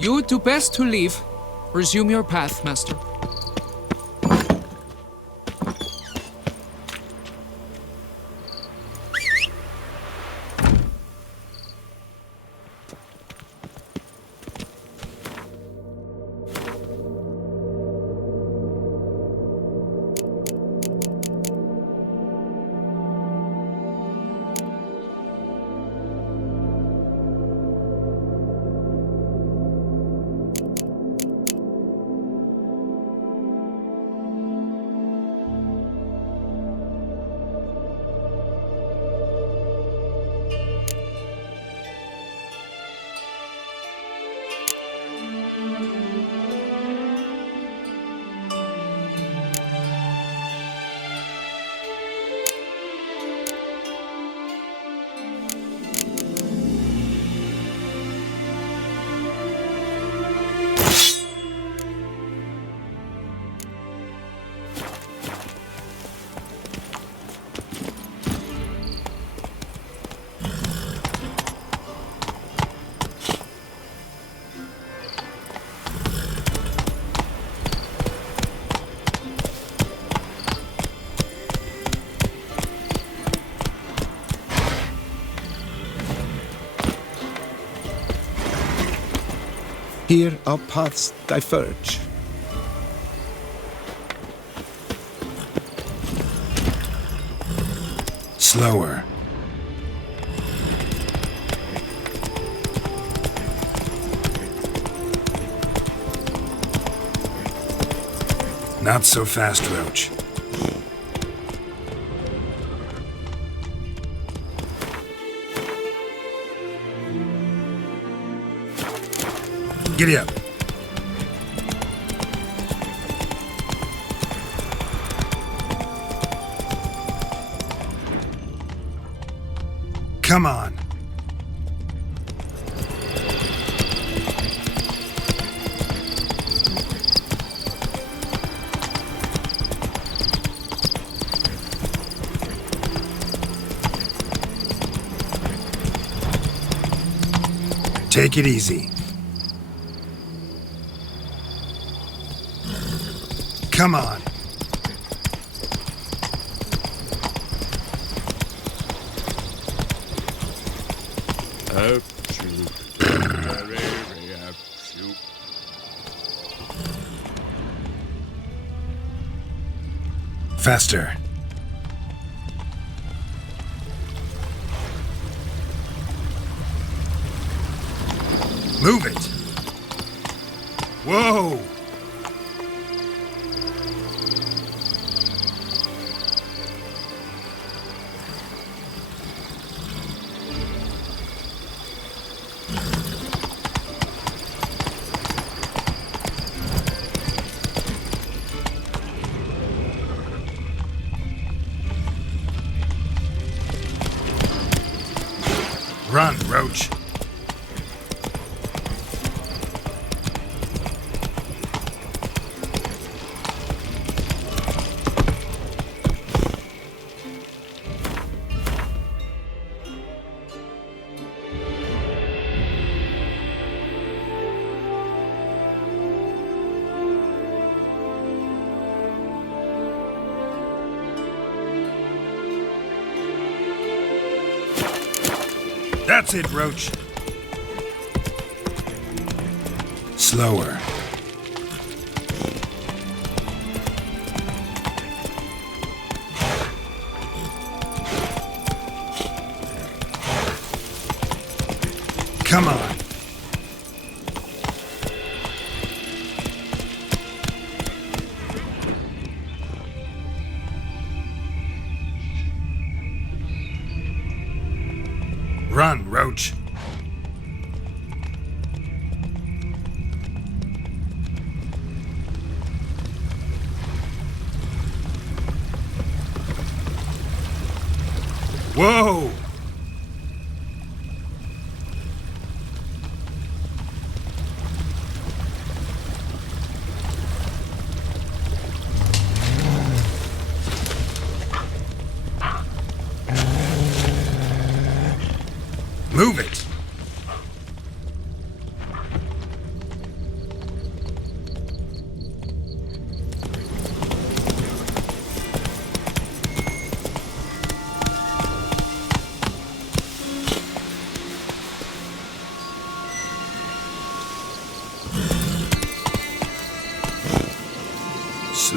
You would do best to leave. Resume your path, master. Here our paths diverge. Slower. Not so fast, Roach. Giddy up. Come on. Take it easy. Come on. Faster. Move it. Whoa. Run, Roach. That's it, Roach. Slower. Come on. Run, Roach. Whoa! Move it!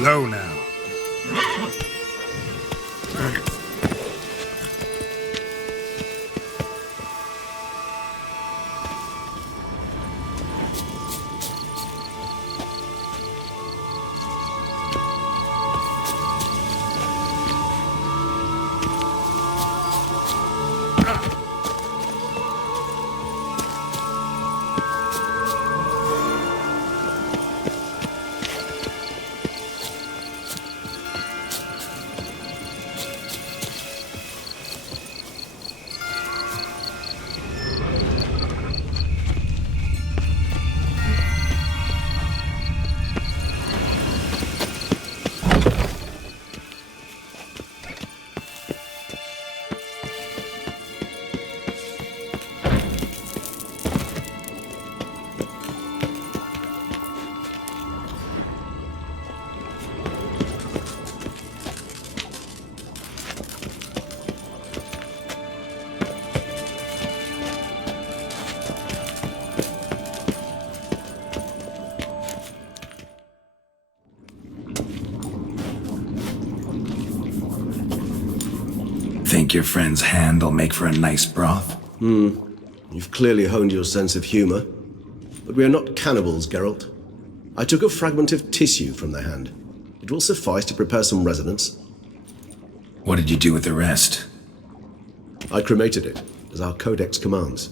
Slow now. Think your friend's hand'll make for a nice broth? You've clearly honed your sense of humor. But we are not cannibals, Geralt. I took a fragment of tissue from the hand. It will suffice to prepare some resonance. What did you do with the rest? I cremated it, as our codex commands.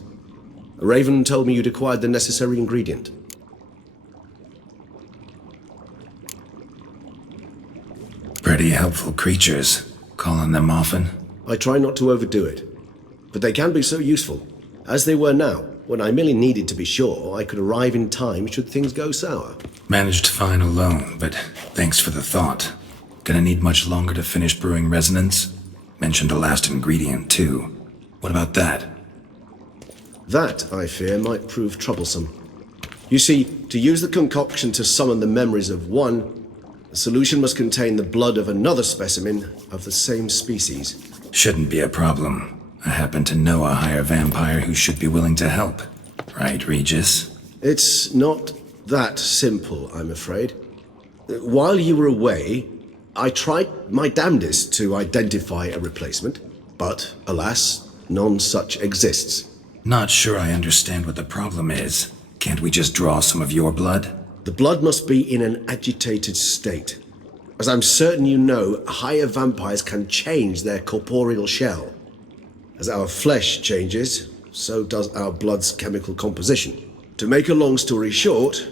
A raven told me you'd acquired the necessary ingredient. Pretty helpful creatures. Calling them often? I try not to overdo it, but they can be so useful, as they were now, when I merely needed to be sure I could arrive in time should things go sour. Managed fine alone, but thanks for the thought. Gonna need much longer to finish brewing resonance? Mentioned a last ingredient, too. What about that? That, I fear, might prove troublesome. You see, to use the concoction to summon the memories of one, the solution must contain the blood of another specimen of the same species. Shouldn't be a problem. I happen to know a higher vampire who should be willing to help. Right, Regis? It's not that simple, I'm afraid. While you were away, I tried my damnedest to identify a replacement, but alas, none such exists. Not sure I understand what the problem is. Can't we just draw some of your blood? The blood must be in an agitated state. As I'm certain you know, higher vampires can change their corporeal shell. As our flesh changes, so does our blood's chemical composition. To make a long story short,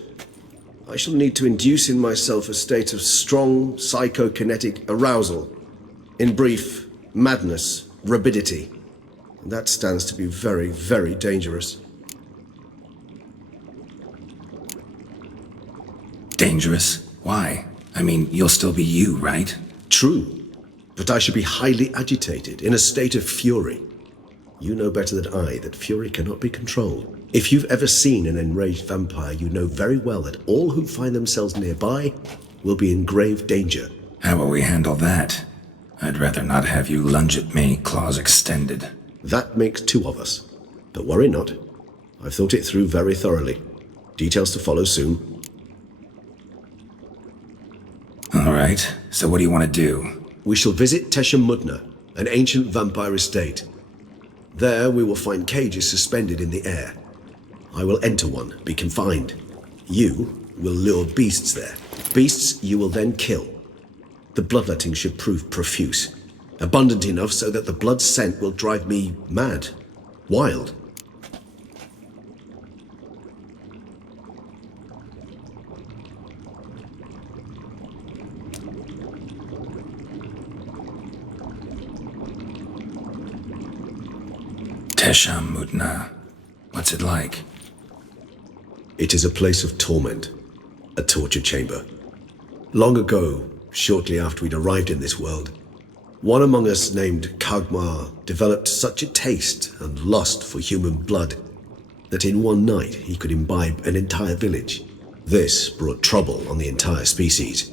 I shall need to induce in myself a state of strong psychokinetic arousal. In brief, madness, rabidity. And that stands to be very, very dangerous. Dangerous? Why? I mean, you'll still be you, right? True, but I should be highly agitated, in a state of fury. You know better than I that fury cannot be controlled. If you've ever seen an enraged vampire, you know very well that all who find themselves nearby will be in grave danger. How will we handle that? I'd rather not have you lunge at me, claws extended. That makes two of us. But worry not. I've thought it through very thoroughly. Details to follow soon. All right, so what do you want to do? We shall visit Tesha Mudna, an ancient vampire estate. There we will find cages suspended in the air. I will enter one, be confined. You will lure beasts there. Beasts you will then kill. The bloodletting should prove profuse. Abundant enough so that the blood scent will drive me mad. Wild. Tesha Mudna. What's it like? It is a place of torment. A torture chamber. Long ago, shortly after we'd arrived in this world, one among us named Kagmar developed such a taste and lust for human blood that in one night he could imbibe an entire village. This brought trouble on the entire species.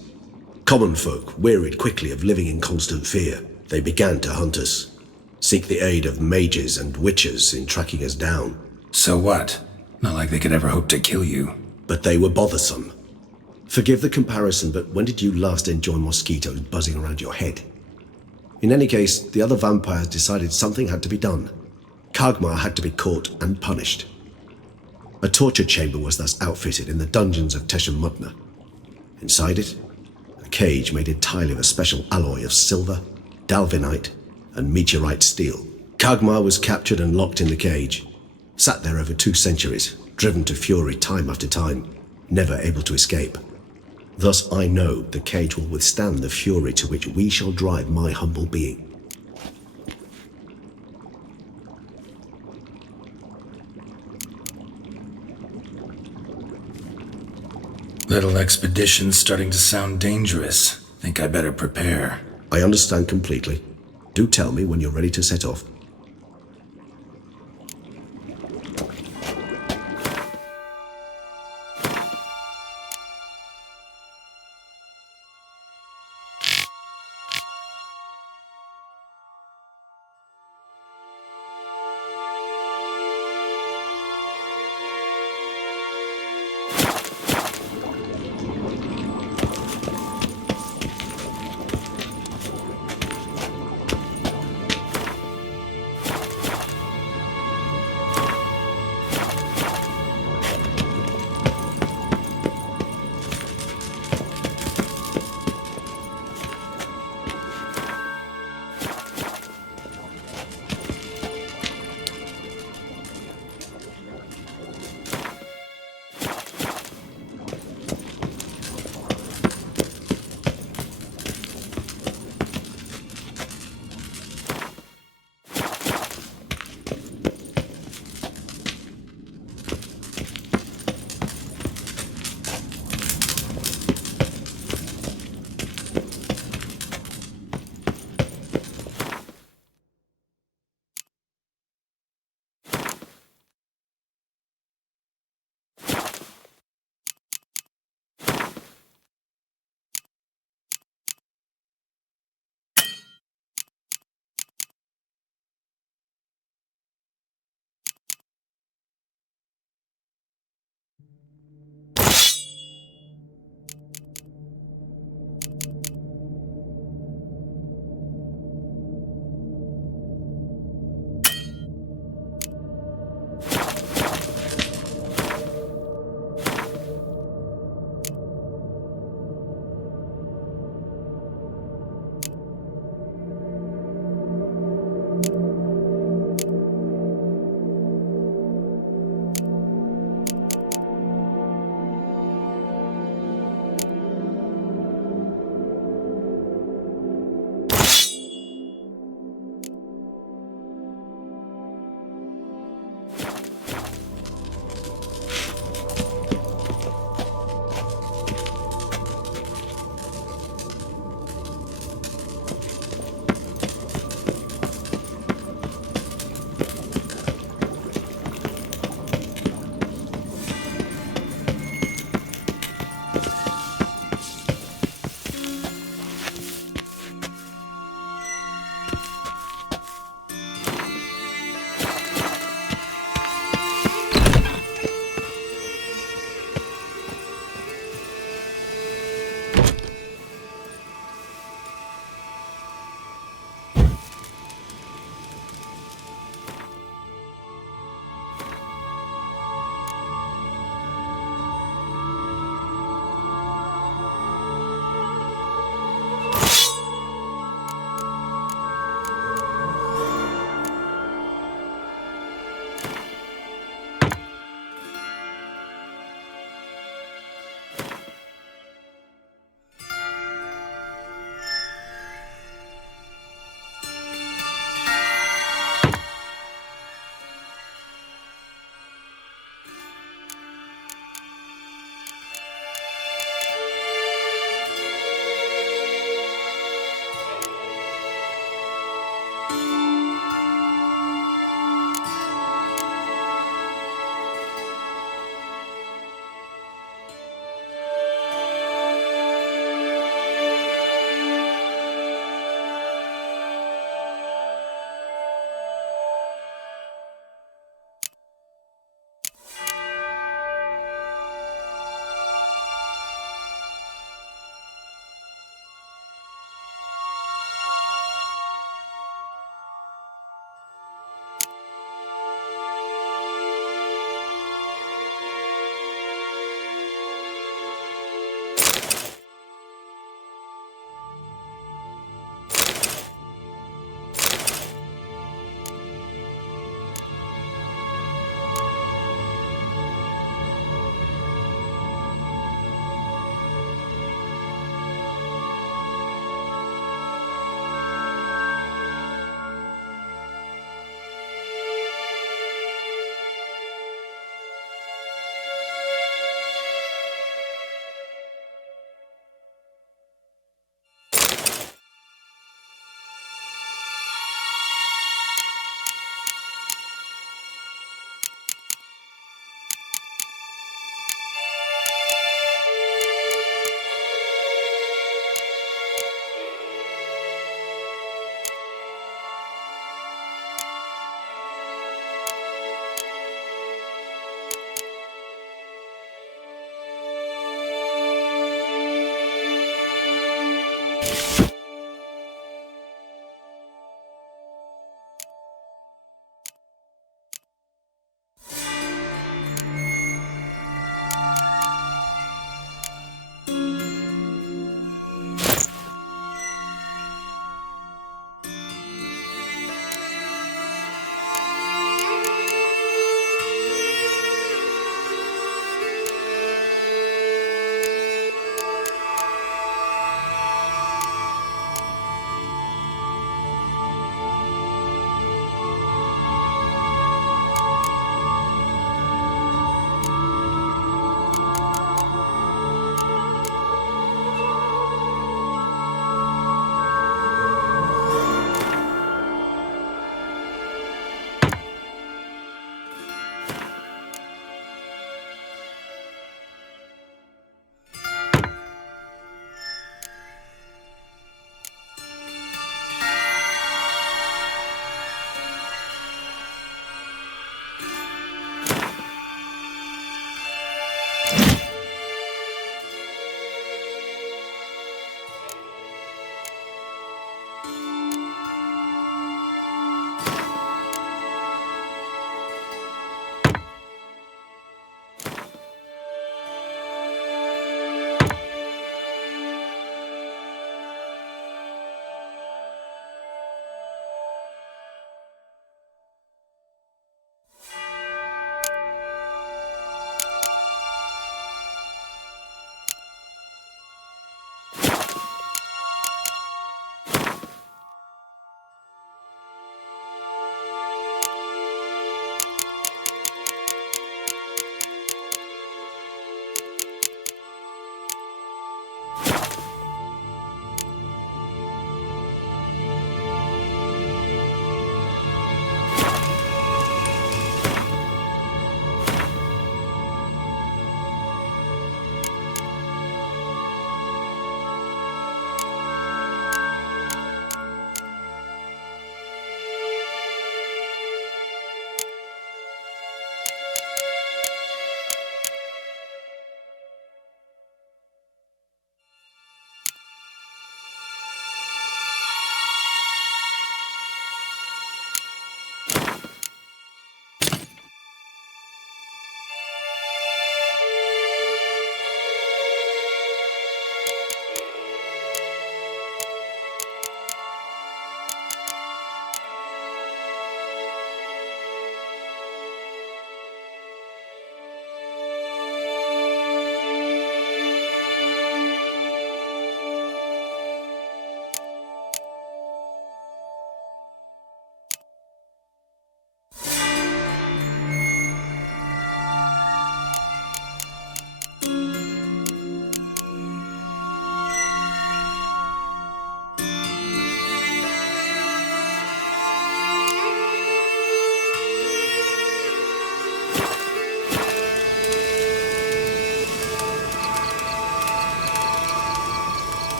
Common folk wearied quickly of living in constant fear. They began to hunt us, seek the aid of mages and witches in tracking us down. So what? Not like they could ever hope to kill you. But they were bothersome. Forgive the comparison, but when did you last enjoy mosquitoes buzzing around your head? In any case, the other vampires decided something had to be done. Kagmar had to be caught and punished. A torture chamber was thus outfitted in the dungeons of Tesham-Mutna. Inside it, a cage made entirely of a special alloy of silver, dalvinite, and meteorite steel. Kagmar was captured and locked in the cage, sat there over 2 centuries, driven to fury time after time, never able to escape. Thus I know the cage will withstand the fury to which we shall drive my humble being. Little expedition's starting to sound dangerous. Think I better prepare. I understand completely. Do tell me when you're ready to set off.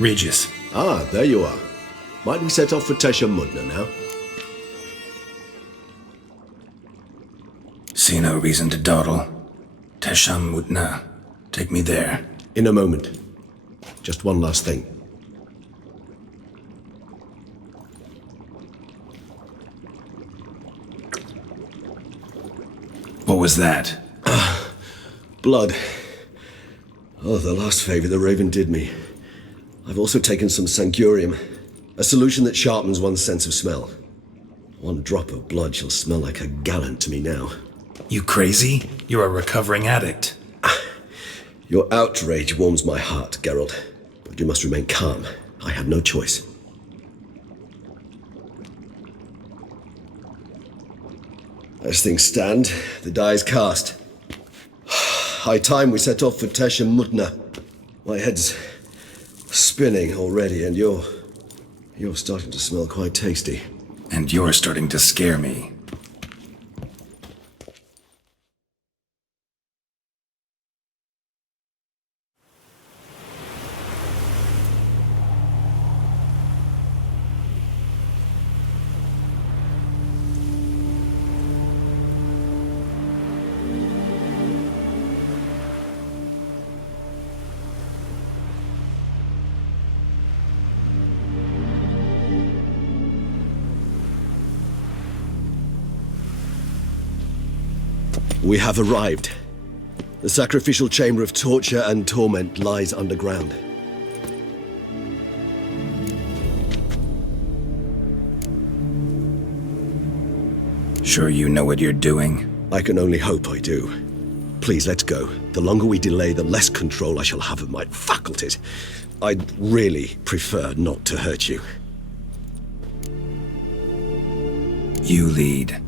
Regis. Ah, there you are. Might we set off for Tesha Mudna now? See no reason to dawdle. Tesham Mutna. Take me there. In a moment. Just one last thing. What was that? Blood. Oh, the last favor the Raven did me. I've also taken some Sancurium, a solution that sharpens one's sense of smell. One drop of blood shall smell like a gallon to me now. You crazy? You're a recovering addict. Your outrage warms my heart, Geralt. But you must remain calm. I had no choice. As things stand, the die is cast. High time we set off for Tesha Mutna. My head's spinning already, and you're starting to smell quite tasty. And you're starting to scare me. We have arrived. The sacrificial chamber of torture and torment lies underground. Sure you know what you're doing? I can only hope I do. Please, let's go. The longer we delay, the less control I shall have of my faculties. I'd really prefer not to hurt you. You lead.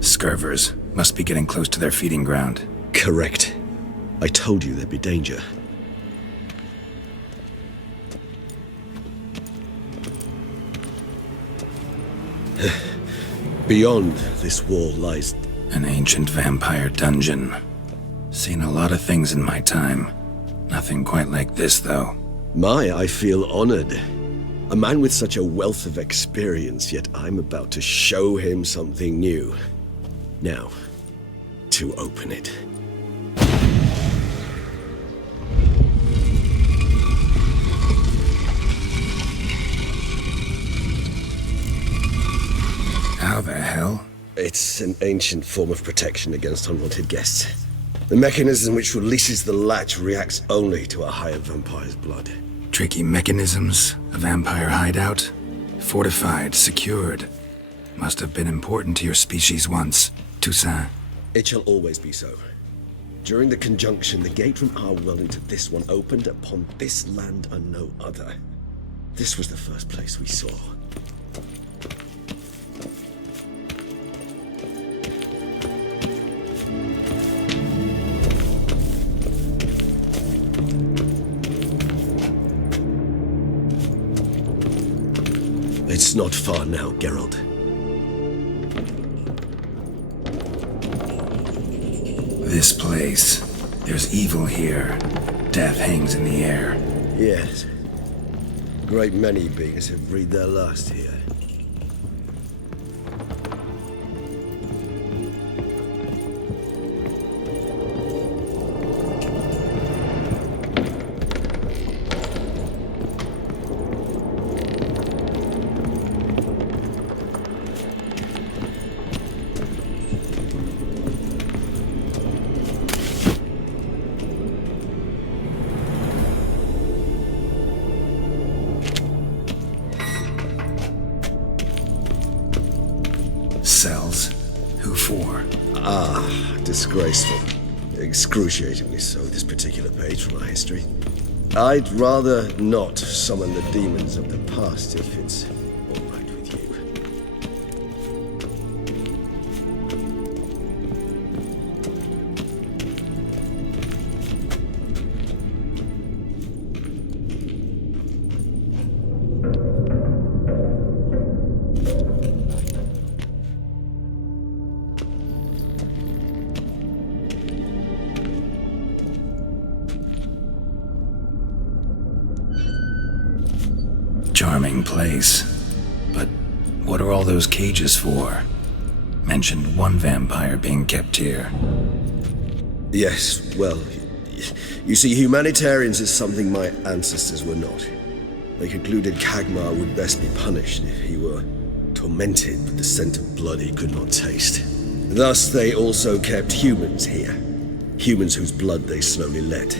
Scurvers must be getting close to their feeding ground. Correct. I told you there'd be danger. Beyond this wall lies... An ancient vampire dungeon. Seen a lot of things in my time. Nothing quite like this, though. I feel honored. A man with such a wealth of experience, yet I'm about to show him something new. Now, to open it. How the hell? It's an ancient form of protection against unwanted guests. The mechanism which releases the latch reacts only to a higher vampire's blood. Tricky mechanisms, a vampire hideout. Fortified, secured. Must have been important to your species once, Toussaint. It shall always be so. During the conjunction, the gate from our world into this one opened upon this land and no other. This was the first place we saw. It's not far now, Geralt. This place. There's evil here. Death hangs in the air. Yes. A great many beings have breathed their last here. Cells? Who for? Disgraceful. Excruciatingly so, this particular page from our history. I'd rather not summon the demons of the past if it's all right with you. charming place. But what are all those cages for? Mentioned one vampire being kept here. Yes, well, you see, humanitarians is something my ancestors were not. They concluded Kagmar would best be punished if he were tormented with the scent of blood he could not taste. Thus, they also kept humans here. Humans whose blood they slowly let.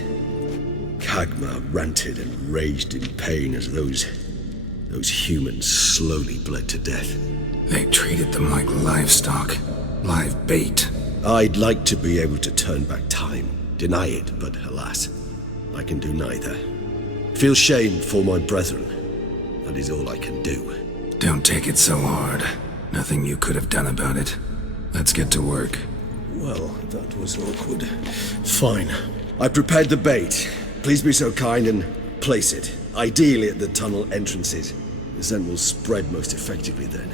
Kagmar ranted and raged in pain as those humans slowly bled to death. They treated them like livestock, live bait. I'd like to be able to turn back time, deny it, but alas, I can do neither. Feel shame for my brethren. That is all I can do. Don't take it so hard. Nothing you could have done about it. Let's get to work. Well, that was awkward. Fine. I prepared the bait. Please be so kind and place it, ideally at the tunnel entrances. The scent will spread most effectively then.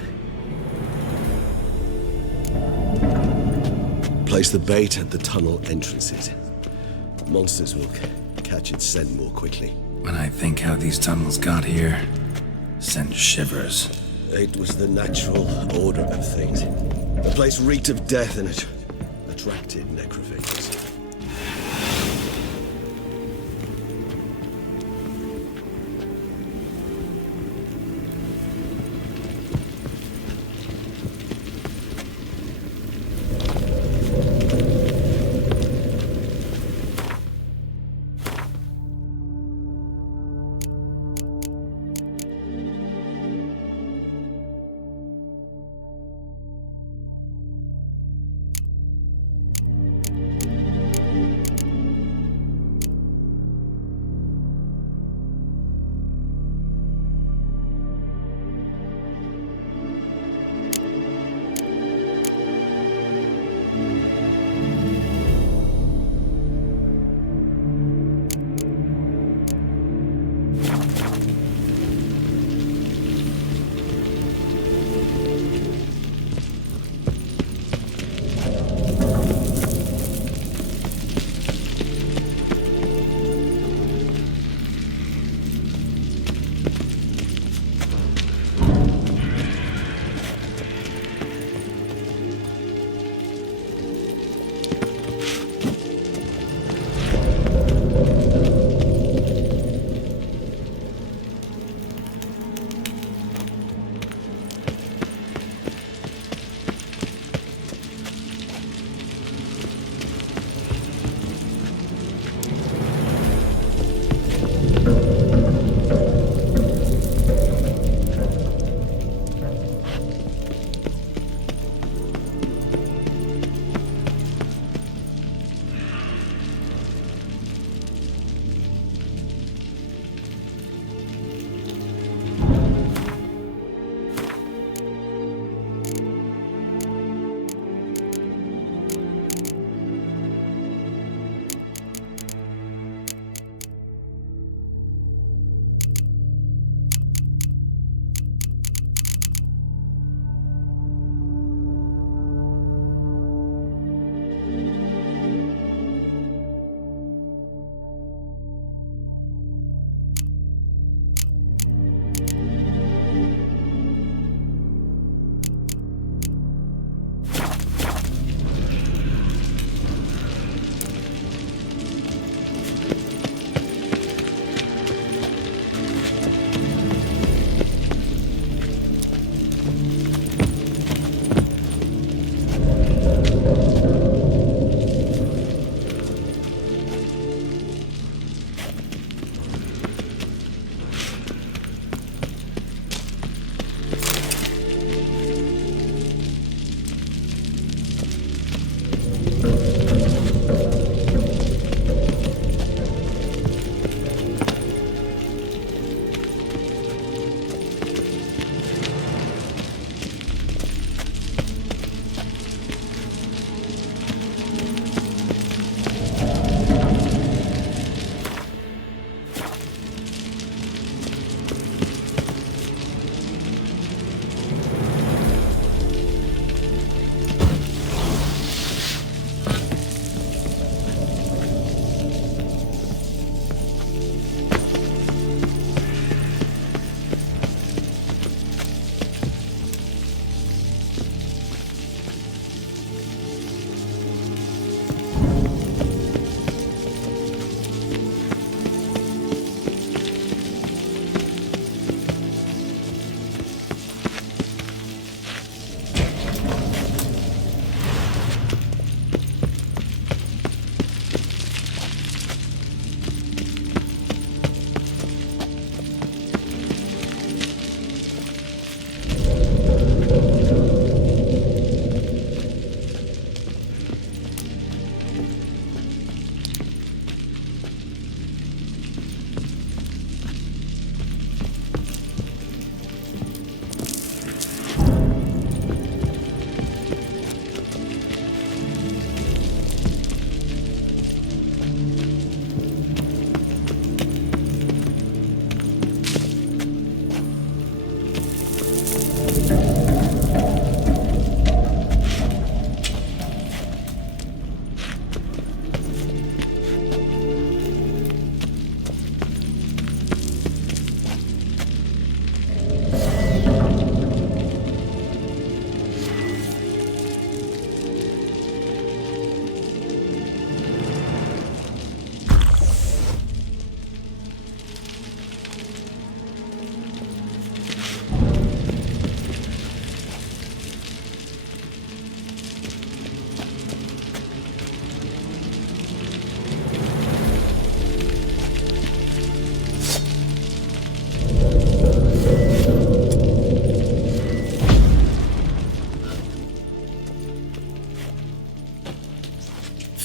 Place the bait at the tunnel entrances. Monsters will catch its scent more quickly. When I think how these tunnels got here, send shivers. It was the natural order of things. The place reeked of death and it attracted necrophages.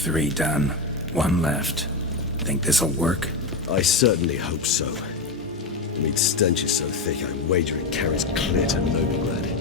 3 done. 1 left. Think this'll work? I certainly hope so. The meat stench is so thick, I wager it carries clear to Novigrad.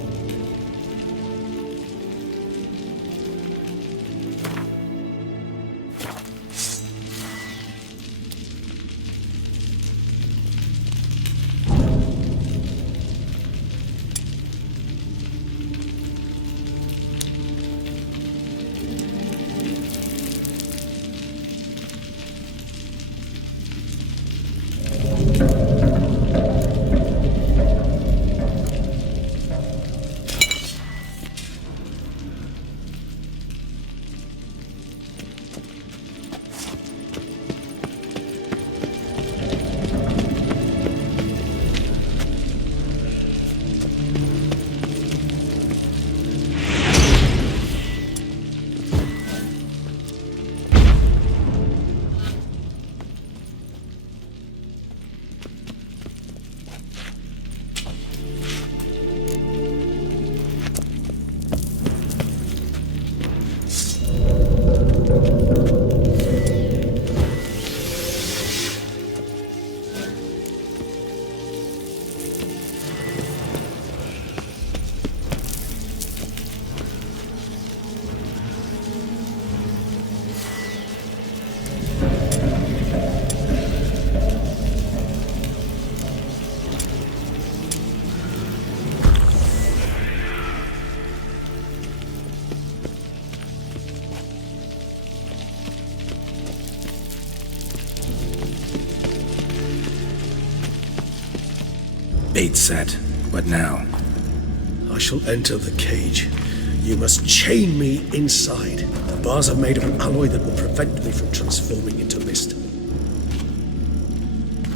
Bait set. What now? I shall enter the cage. You must chain me inside. The bars are made of an alloy that will prevent me from transforming into mist.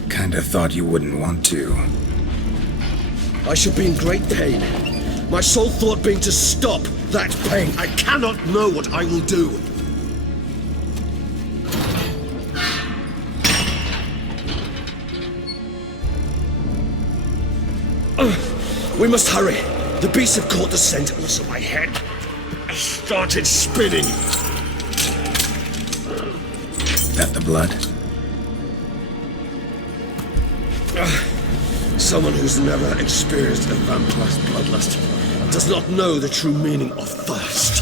Kinda thought you wouldn't want to. I shall be in great pain. My sole thought being to stop that pain. I cannot know what I will do. We must hurry. The beasts have caught the scent, also my head has started spinning. That the blood? Someone who's never experienced a vampire's bloodlust does not know the true meaning of thirst.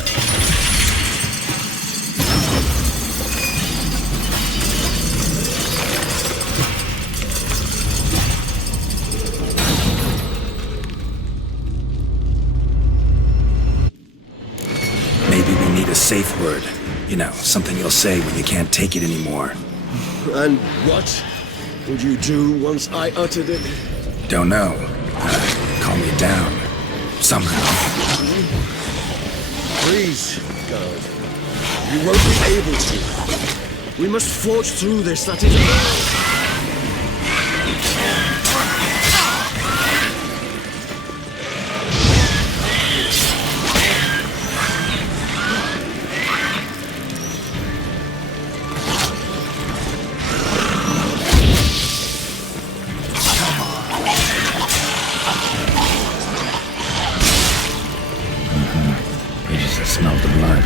Safe word. You know, something you'll say when you can't take it anymore. And what would you do once I uttered it? Don't know. Calm me down. Somehow. Please, Geralt. You won't be able to. We must forge through this, that is... Smell the blood.